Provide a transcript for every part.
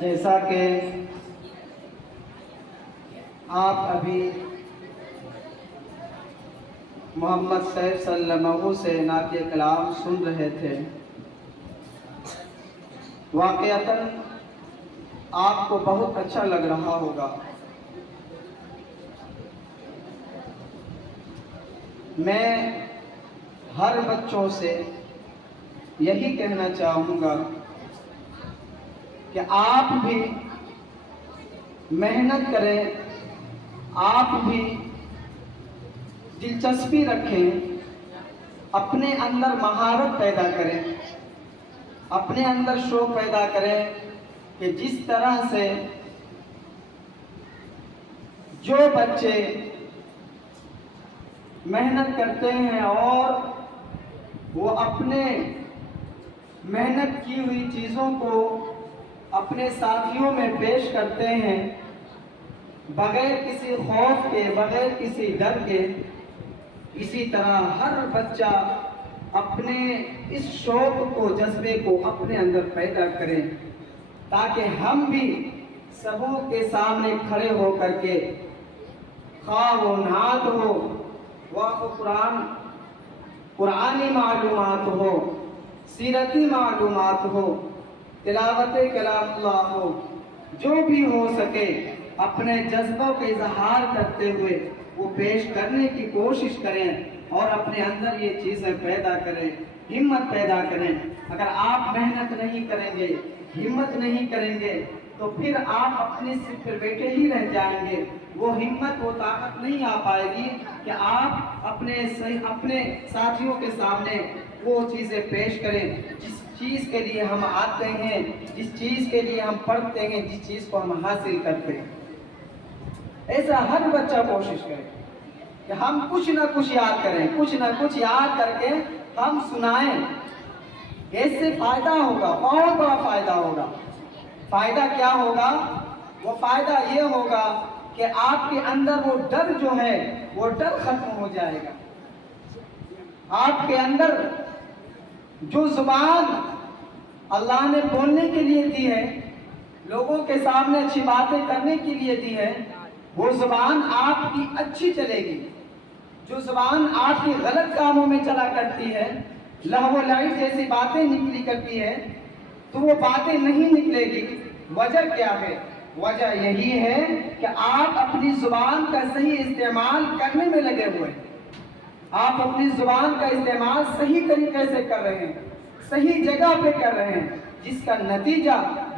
जैसा कि आप अभी मोहम्मद सैफ सल्लल्लाहु से नाते कलाम सुन रहे थे, वाक़अतन आपको बहुत अच्छा लग रहा होगा। मैं हर बच्चों से यही कहना चाहूँगा कि आप भी मेहनत करें, आप भी दिलचस्पी रखें, अपने अंदर महारत पैदा करें, अपने अंदर शौक पैदा करें कि जिस तरह से जो बच्चे मेहनत करते हैं और वो अपने मेहनत की हुई चीज़ों को अपने साथियों में पेश करते हैं, बगैर किसी खौफ के, बगैर किसी डर के, इसी तरह हर बच्चा अपने इस शौक को, जज्बे को अपने अंदर पैदा करे, ताकि हम भी सबों के सामने खड़े हो करके, खा वो नात हो, वह कुरानी मालूमात हो, सीरती मालूमात हो, तिलावत कलामुल्लाह हो, जो भी हो सके अपने जज्बों का इजहार करते हुए वो पेश करने की कोशिश करें और अपने अंदर ये चीज़ें पैदा करें, हिम्मत पैदा करें। अगर आप मेहनत नहीं करेंगे, हिम्मत नहीं करेंगे, तो फिर आप अपने सिर पर बैठे ही रह जाएंगे। वो हिम्मत, वो ताकत नहीं आ पाएगी कि आप अपने साथियों के सामने वो चीज़ें पेश करें जिस चीज़ के लिए हम आते हैं, जिस चीज़ के लिए हम पढ़ते हैं, जिस चीज़ को हम हासिल करते हैं। ऐसा हर बच्चा कोशिश करे कि हम कुछ ना कुछ याद करें, कुछ ना कुछ याद करके हम सुनाएं। इससे फायदा होगा, बहुत बड़ा फायदा होगा। फायदा क्या होगा? वो फायदा ये होगा कि आपके अंदर वो डर जो है, वो डर खत्म हो जाएगा। आपके अंदर जो जुबान अल्लाह ने बोलने के लिए दी है, लोगों के सामने अच्छी बातें करने के लिए दी है, वो जुबान आपकी अच्छी चलेगी। जो जुबान आपकी गलत कामों में चला करती है, लहव लाइफ जैसी बातें निकली करती है, तो वो बातें नहीं निकलेगी। वजह क्या है? वजह यही है कि आप अपनी जुबान का सही इस्तेमाल करने में लगे हुए हैं। आप अपनी जुबान का इस्तेमाल सही तरीके से कर रहे हैं, सही जगह पे कर रहे हैं, जिसका नतीजा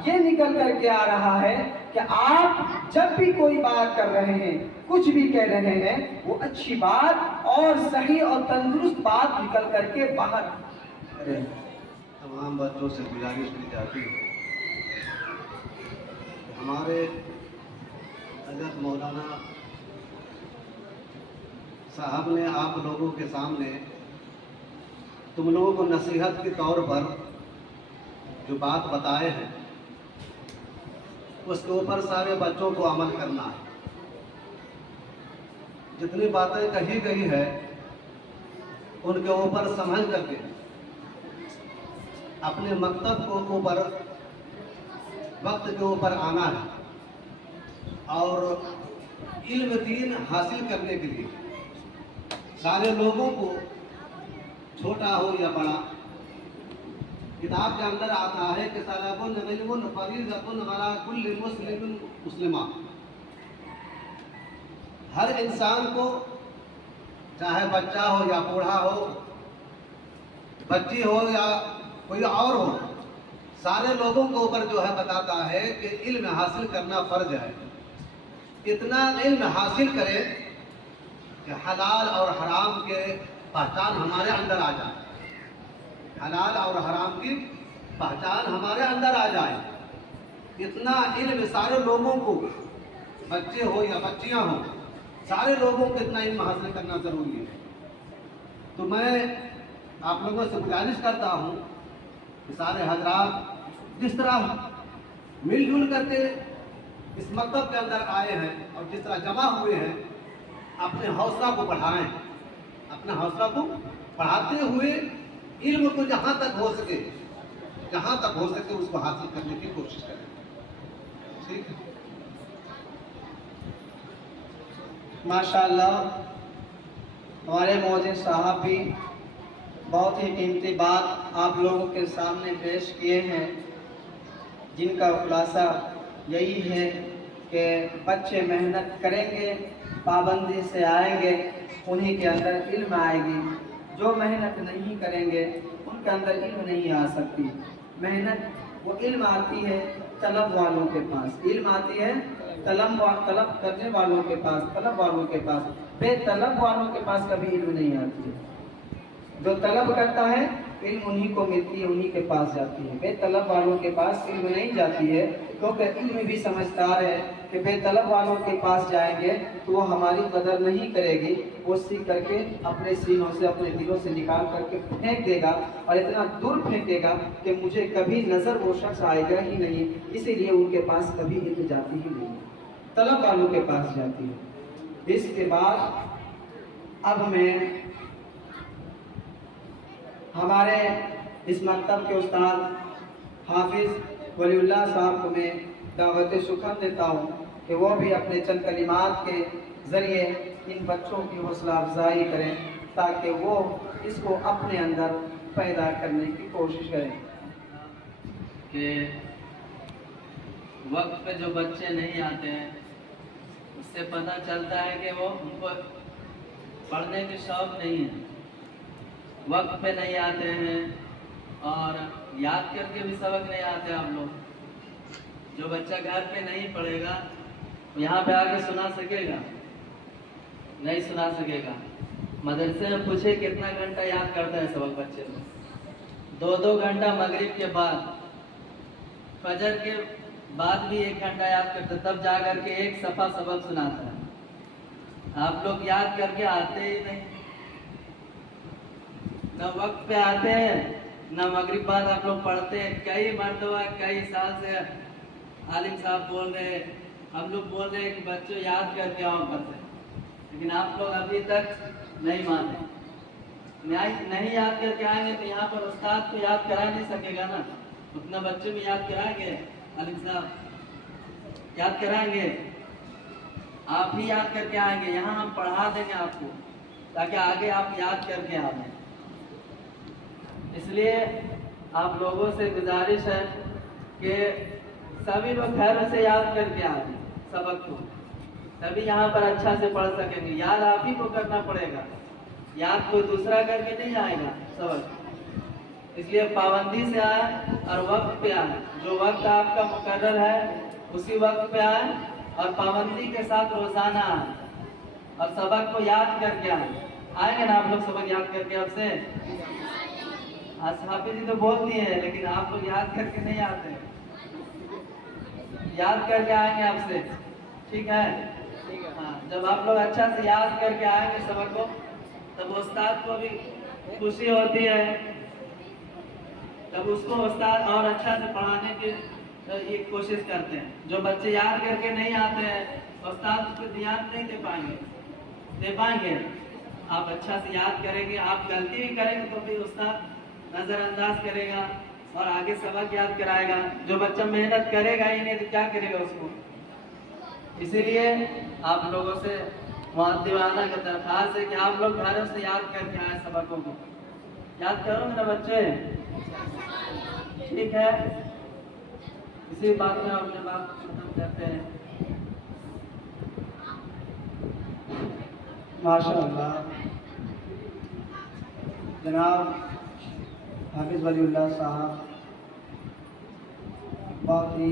ये निकल करके आ रहा है कि आप जब भी कोई बात कर रहे हैं, कुछ भी कह रहे हैं, वो अच्छी बात और सही और तंदुरुस्त बात निकल करके बाहर करें। तमाम बच्चों से गुजारिश की जाती है, हमारे हज़रत मौलाना साहब ने आप लोगों के सामने तुम लोगों को नसीहत के तौर पर जो बात बताए हैं, उसके ऊपर सारे बच्चों को अमल करना है। जितनी बातें कही गई है उनके ऊपर समझ करके अपने मकसद को ऊपर वक्त के ऊपर आना है और इल्म दीन हासिल करने के लिए सारे लोगों को, छोटा हो या बड़ा, किताब के अंदर आता है कि सलाबुन वजिबुन फरीज़तुन अला कुल्लि मुस्लिमिन मुस्लिमा। हर इंसान को, चाहे बच्चा हो या बूढ़ा हो, बच्ची हो या कोई और हो, सारे लोगों के ऊपर जो है बताता है कि इल्म हासिल करना फर्ज है। इतना इल्म हासिल करें कि हलाल और हराम के पहचान हमारे अंदर आ जाए, हलाल और हराम की पहचान हमारे अंदर आ जाए। इतना इल्म सारे लोगों को, बच्चे हो या बच्चियां हो, सारे लोगों को इतना इल्म हासिल करना जरूरी है। तो मैं आप लोगों से गुजारिश करता हूँ कि सारे हजरात जिस तरह मिलजुल करके इस मकतब के अंदर आए हैं और जिस तरह जमा हुए हैं, अपने हौसला को बढ़ाएं, अपने हौसला को बढ़ाते हुए इल्म को जहाँ तक हो सके उसको हासिल करने की कोशिश करें। ठीक है। माशाअल्लाह हमारे मौजूद साहब भी बहुत ही कीमती बात आप लोगों के सामने पेश किए हैं, जिनका खुलासा यही है कि बच्चे मेहनत करेंगे, पाबंदी से आएंगे, उन्हीं के अंदर इल्म आएगी। जो मेहनत नहीं करेंगे उनके अंदर इल्म नहीं आ सकती। मेहनत वो इल्म आती है तलब वालों के पास, इल्म आती है तलब करने वालों के पास, तलब वालों के पास। बेतलब वालों के पास कभी इल्म नहीं आती है। जो तलब करता है इल्म उन्हीं को मिलती है, उन्हीं के पास जाती है। बेतलब वालों के पास इल्म नहीं जाती है, क्योंकि इल्म भी समझदार है कि बेतलब वालों के पास जाएंगे तो वो हमारी कदर नहीं करेगी। वो सीख करके अपने सीनों से, अपने दिलों से निकाल करके फेंक देगा, और इतना दूर फेंकेगा कि मुझे कभी नज़र वो शख्स आएगा ही नहीं। इसीलिए उनके पास कभी इल्म जाती ही नहीं, तलब वालों के पास जाती है। इसके बाद अब मैं हमारे इस मकतब के उस्ताद हाफिज़ वलीउल्लाह साहब को मैं दावत शुक्र देता हूँ कि वो भी अपने चंद कलिमात के ज़रिए इन बच्चों की हौसला अफजाई करें, ताकि वो इसको अपने अंदर पैदा करने की कोशिश करें। कि वक्त पे जो बच्चे नहीं आते हैं उससे पता चलता है कि वो उनको पढ़ने के शौक नहीं है, वक्त पे नहीं आते हैं और याद करके भी सबक नहीं आते। आप लोग जो बच्चा घर पे नहीं पढ़ेगा यहाँ पे आके सुना सकेगा? नहीं सुना सकेगा। मदरसे में पूछे कितना घंटा याद करता है सबक बच्चे को? 2-2 घंटा मगरिब के बाद, फजर के बाद भी 1 घंटा याद करता, तब जा करके एक सफ़ा सबक सुनाता है। आप लोग याद करके आते ही नहीं, न वक्त पे आते हैं, न मगरिब बाद आप लोग पढ़ते हैं। कई मरतबा कई साल से आलिम साहब बोल रहे, हम लोग बोल रहे हैं कि बच्चों याद करके आओ पढ़ते, लेकिन आप लोग अभी तक नहीं माने। नहीं याद करके आएंगे तो यहाँ पर उस्ताद को याद करा नहीं सकेगा ना, उतना बच्चे भी याद कराएंगे, आलिम साहब याद कराएंगे, आप भी याद करके आएंगे। यहाँ हम पढ़ा देंगे आपको, ताकि आगे आप याद करके आए। इसलिए आप लोगों से गुजारिश है कि सभी लोग घर से याद करके आए सबक को, तभी यहाँ पर अच्छा से पढ़ सकेंगे। याद आप ही को करना पड़ेगा, याद कोई दूसरा करके नहीं आएगा सबक। इसलिए पाबंदी से आए और वक्त पे आए। जो वक्त आपका मुकर्रर है उसी वक्त पे आए, और पाबंदी के साथ रोजाना आए, और सबक को याद करके आए। आएंगे ना आप लोग सबक याद करके? आपसे हाफिज जी तो बोलती है, लेकिन आप लोग याद करके नहीं आते। याद करके आएंगे आपसे, ठीक है? हाँ, जब आप लोग अच्छा से याद करके आएंगे सबक को, तब उस्ताद को भी खुशी होती है, तब उसको उस्ताद और अच्छा से पढ़ाने की ये कोशिश करते हैं। जो बच्चे याद करके नहीं आते हैं, उस्ताद उस पर ध्यान नहीं दे पाएंगे। आप अच्छा से याद करेंगे, आप गलती भी करेंगे तो भी उस्ताद नज़रअंदाज करेगा और आगे सबक याद कराएगा। जो बच्चा मेहनत करेगा ही नहीं तो क्या करेगा उसको? इसीलिए आप लोगों से मुअद्दिबाना का दरख्वास्त है कि आप लोग घरों से याद करके आए सबकों को। याद करोगे ना बच्चे? ठीक है, इसी बात में अपने बात खत्म करते हैं। माशाअल्लाह जनाब हाफिज़ वलीउल्लाह साहब बहुत ही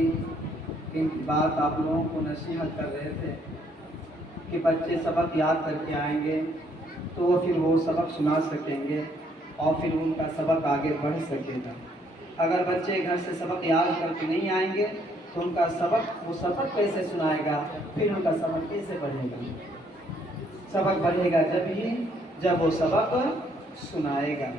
कीमती बात आप लोगों को नसीहत कर रहे थे कि बच्चे सबक याद करके आएंगे तो वो फिर वो सबक सुना सकेंगे और फिर उनका सबक आगे बढ़ सकेगा। अगर बच्चे घर से सबक याद करके नहीं आएंगे तो उनका वो सबक कैसे सुनाएगा? फिर उनका सबक कैसे बढ़ेगा? सबक बढ़ेगा जब वो सबक सुनाएगा।